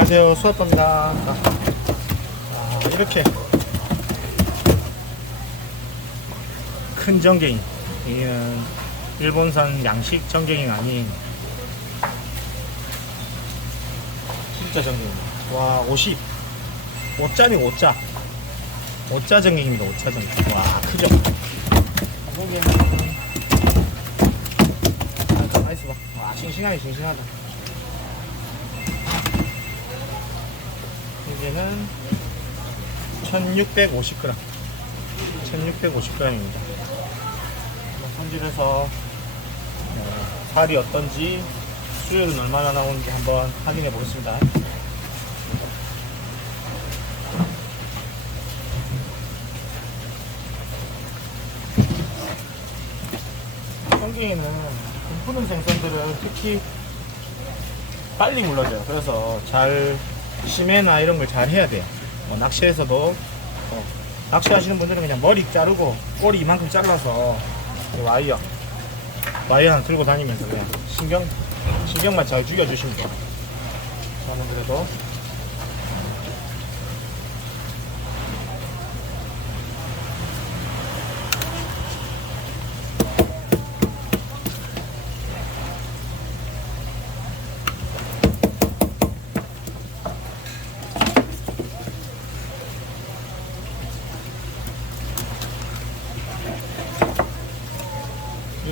안녕하세요. 수아빠입니다. 자, 아, 이렇게. 큰 전갱이. 이는 일본산 양식 전갱이가 아닌 진짜 전갱입니다 와 50. 5짜리 5짜. 5짜 전갱입니다. 5짜 전갱. 와 크죠? 아, 가만히 있어 봐. 와 싱싱하네 싱싱하다 이게는 1650g 1650g입니다. 손질해서 어, 살이 어떤지 수율은 얼마나 나오는지 한번 확인해 보겠습니다. 성게에는 푸는 생선들은 특히 빨리 물러져요. 그래서 잘 심해나 이런 걸 잘 해야 돼요. 뭐 낚시에서도 어, 낚시하시는 분들은 그냥 머리 자르고 꼬리 이만큼 잘라서 이 와이어 와이어 하나 들고 다니면서 그냥 신경 신경만 잘 죽여주시면 돼요. 저는 그래도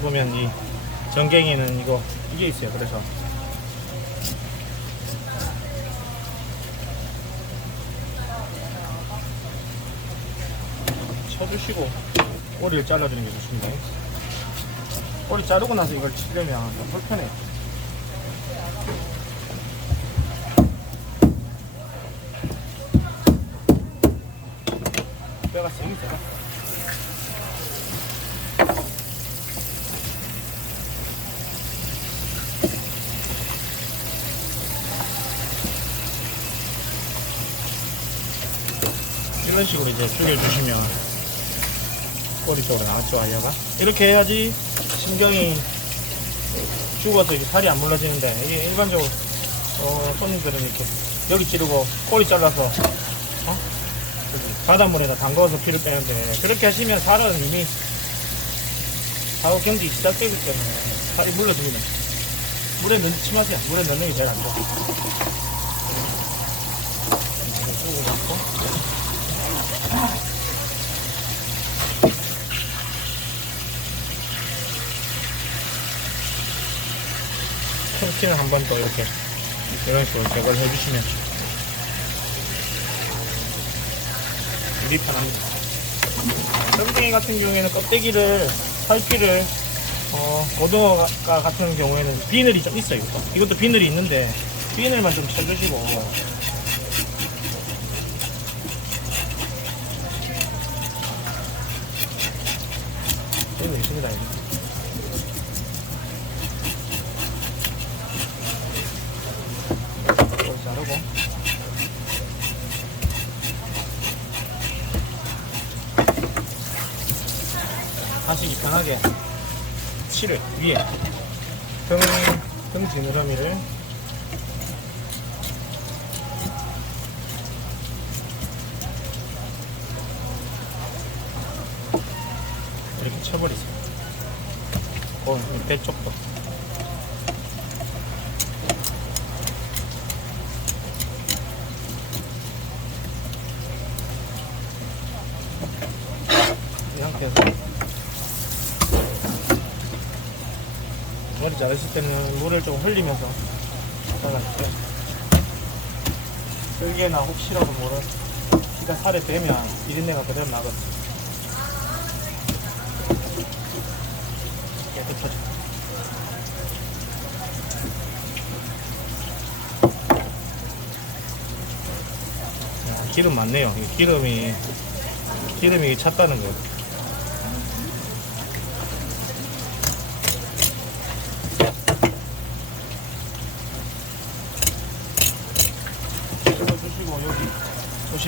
보면 이 전갱이는 이거 이게 있어요. 그래서 쳐주시고 꼬리를 잘라주는 게 좋습니다. 꼬리 자르고 나서 이걸 치려면 좀 불편해요. 뼈가 세게 있어요. 이제 죽여주시면 꼬리 쪽으로 나왔죠 와이어가? 이렇게 해야지 신경이 죽어서 이게 살이 안 물러지는데 이게 일반적으로 어, 손님들은 이렇게 여기 찌르고 꼬리 잘라서 어? 바닷물에다 담가서 피를 빼는데 그렇게 하시면 살은 이미 사후 경직이 시작되기 때문에 살이 물러집니다 물에 넣지 마세요 물에 넣는 게 제일 안 좋아 캔틴을 한 번 더 이렇게 이런 식으로 제거를 해주시면 일이 편합니다. 썰갱이 같은 경우에는 껍데기를 살피를 어, 고등어가 같은 경우에는 비늘이 좀 있어요. 이것도, 비늘이 있는데 비늘만 좀 쳐주시고 비늘 있습니다. 여기. 이걸 자르고 편하게 실을 위에 등, 등 지느러미를 이렇게 쳐버리세요. 그 밑에 쪽도 이 상태에서 머리 자르실 때는 물을 좀 흘리면서 잘라주세요. 들개나 혹시라도 모르 피가 살에 대면 비린내가 그대로 나거든요. 깨끗하죠 야, 기름 많네요. 이 기름이 기름이 찼다는 거예요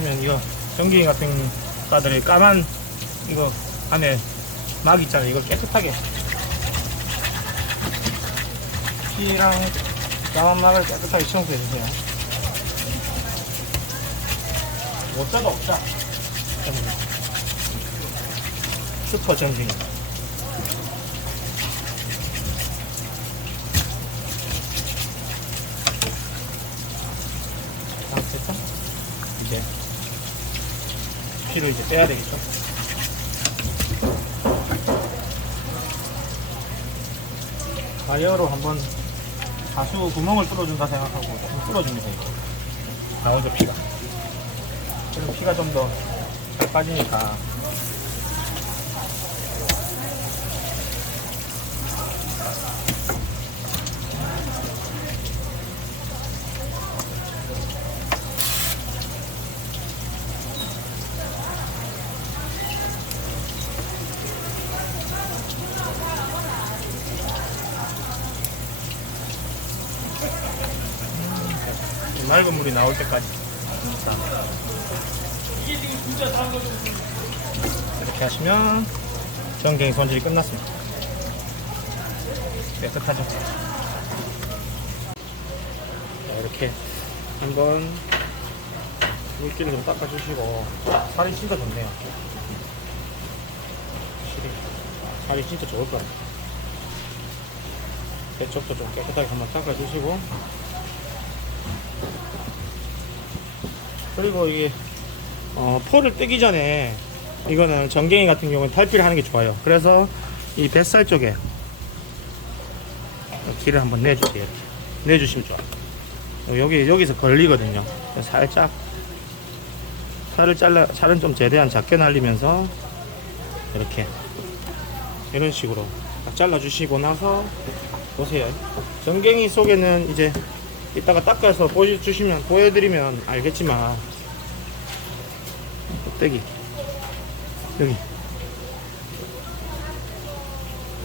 보시면 이거 전기 같은 까들이 까만 이거 안에 막 있잖아요. 이걸 깨끗하게 피랑 까만 막을 깨끗하게 청소해 주세요. 모자가 없다. 슈퍼 전기. 피를 이제 빼야 되겠죠? 와이어로 한번 다수 구멍을 뚫어준다 생각하고 좀 뚫어줍니다 이거. 나오죠 피가. 그럼 피가 좀 더 잘 빠지니까 맑은 물이 나올 때까지. 진짜 이렇게 하시면 전갱이 손질이 끝났습니다. 깨끗하죠? 자, 이렇게 한번 물기를 좀 닦아주시고 살이 진짜 좋네요. 확실히 살이 진짜 좋을 거예요. 대쪽도 좀 깨끗하게 한번 닦아주시고 그리고 이게 어, 포를 뜨기 전에 이거는 전갱이 같은 경우는 탈피를 하는 게 좋아요. 그래서 이 뱃살 쪽에 길을 한번 내주세요. 내주시면 좋아요. 여기 여기서 걸리거든요. 살짝 살을 잘라 살은 좀 최대한 작게 날리면서 이렇게 이런 식으로 딱 잘라주시고 나서 보세요. 전갱이 속에는 이제 이따가 닦아서 보여주시면 보여드리면 알겠지만 껍데기. 여기.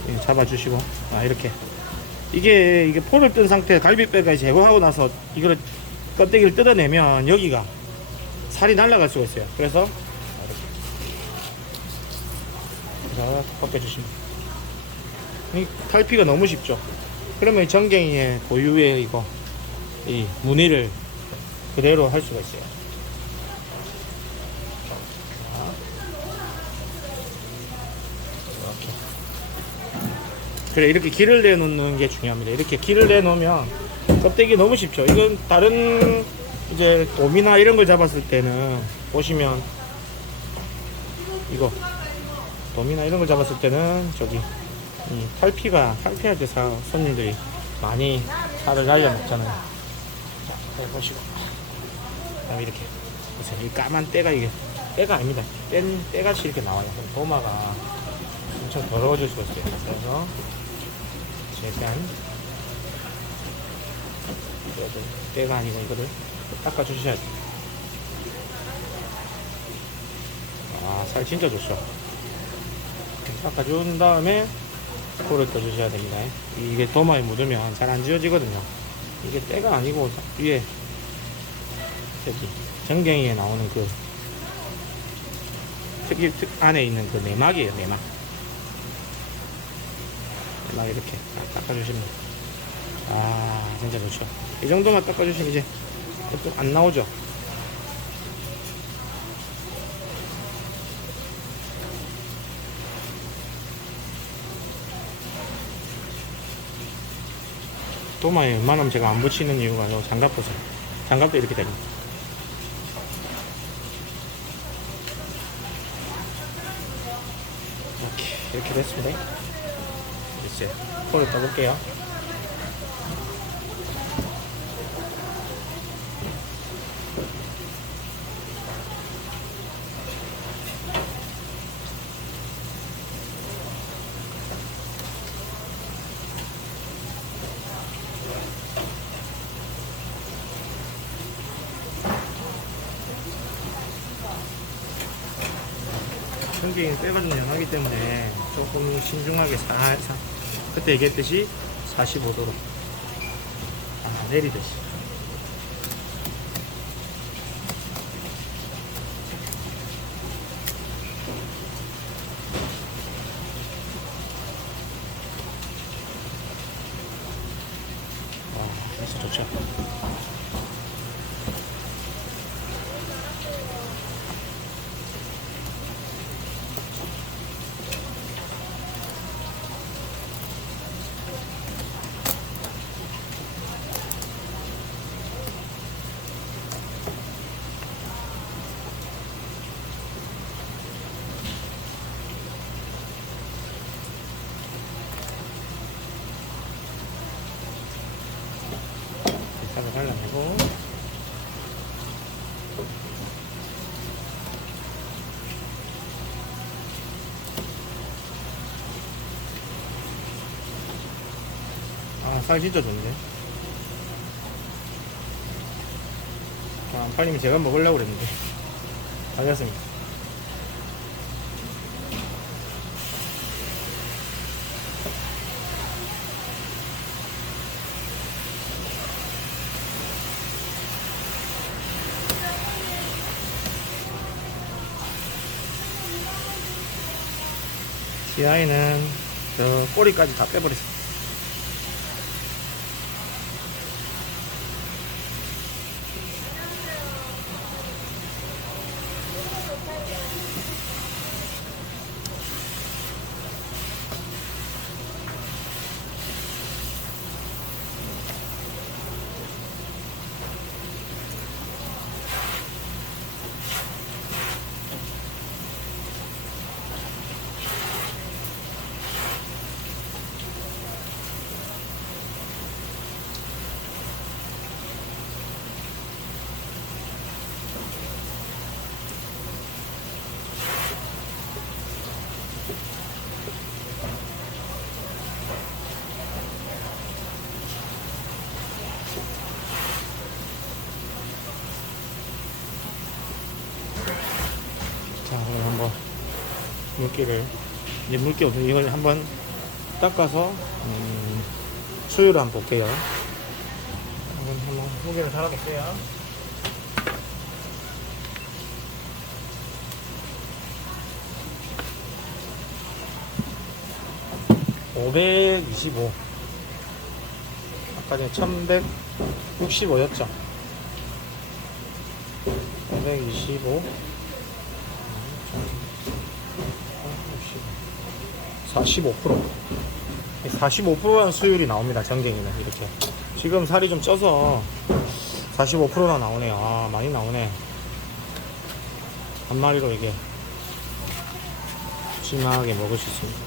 여기 잡아주시고. 아 이렇게. 이게 이게 포를 뜬 상태 갈비뼈까지 제거하고 나서 이거를 껍데기를 뜯어내면 여기가 살이 날아갈 수가 있어요. 그래서 이렇게 벗겨주시면 이 탈피가 너무 쉽죠? 그러면 이 전갱이의 고유의 이거 이 무늬를 그대로 할 수가 있어요. 이렇게. 그래 이렇게 길을 내놓는 게 중요합니다. 이렇게 길을 내놓으면 껍데기 너무 쉽죠. 이건 다른 이제 돔이나 이런 걸 잡았을 때는 보시면 이거 돔이나 이런 걸 잡았을 때는 저기 이 탈피가 탈피할 때 사, 손님들이 많이 살을 날려 먹잖아요. 자, 해보시고. 그 다음에 이렇게. 보세요. 이 까만 때가 이게, 때가 아닙니다. 땐, 때같이 이렇게 나와요. 그럼 도마가 엄청 더러워질 수가 있어요. 그래서, 최대한, 그래도 때가 아니고 이거를 닦아주셔야 돼요. 아, 살 진짜 좋죠. 닦아준 다음에, 코를 떠주셔야 됩니다. 이게 도마에 묻으면 잘 안 지워지거든요. 이게 때가 아니고 위에 여기 전갱이에 나오는 그 특이 특 안에 있는 그 내막이에요. 내막. 내막 이렇게 딱 닦아주시면 아 진짜 좋죠. 이 정도만 닦아주시면 이제 좀안 나오죠. 도마에 웬만하면 제가 안 붙이는 이유가 요 장갑 보세요. 장갑도 이렇게 됩니다. 이렇게, 이렇게 됐습니다. 이제 코를 떠볼게요. 때가 좀 연하기 때문에 조금 신중하게 살살 그때 얘기했듯이 45도로 아, 내리듯이 와 진짜 좋죠 넣고 아, 살 진짜 좋네. 아, 안파님이 제가 먹으려고 그랬는데. 다녔습니다. GI는 저 꼬리까지 다 빼버렸어요. 자, 그럼 한번 물기를 이제 물기 없어 이걸 한번 닦아서 음, 수유를 한번 볼게요. 한번 한번 무게를 달아볼게요. (525) 아까 전에 (1165였죠) (525) 45% 45%는 수율이 나옵니다 정갱이는 이렇게. 지금 살이 좀 쪄서 45%나 나오네요. 아 많이 나오네. 한 마리로 이게 심하게 먹을 수 있습니다.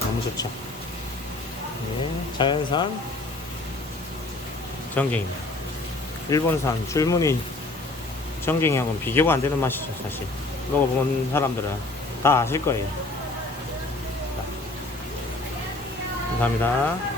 너무 좋죠? 네, 자연산 정갱입니다. 일본산 줄무늬 정갱이하고는 비교가 안 되는 맛이죠 사실 먹어본 사람들은 다 아실 거예요. 자, 감사합니다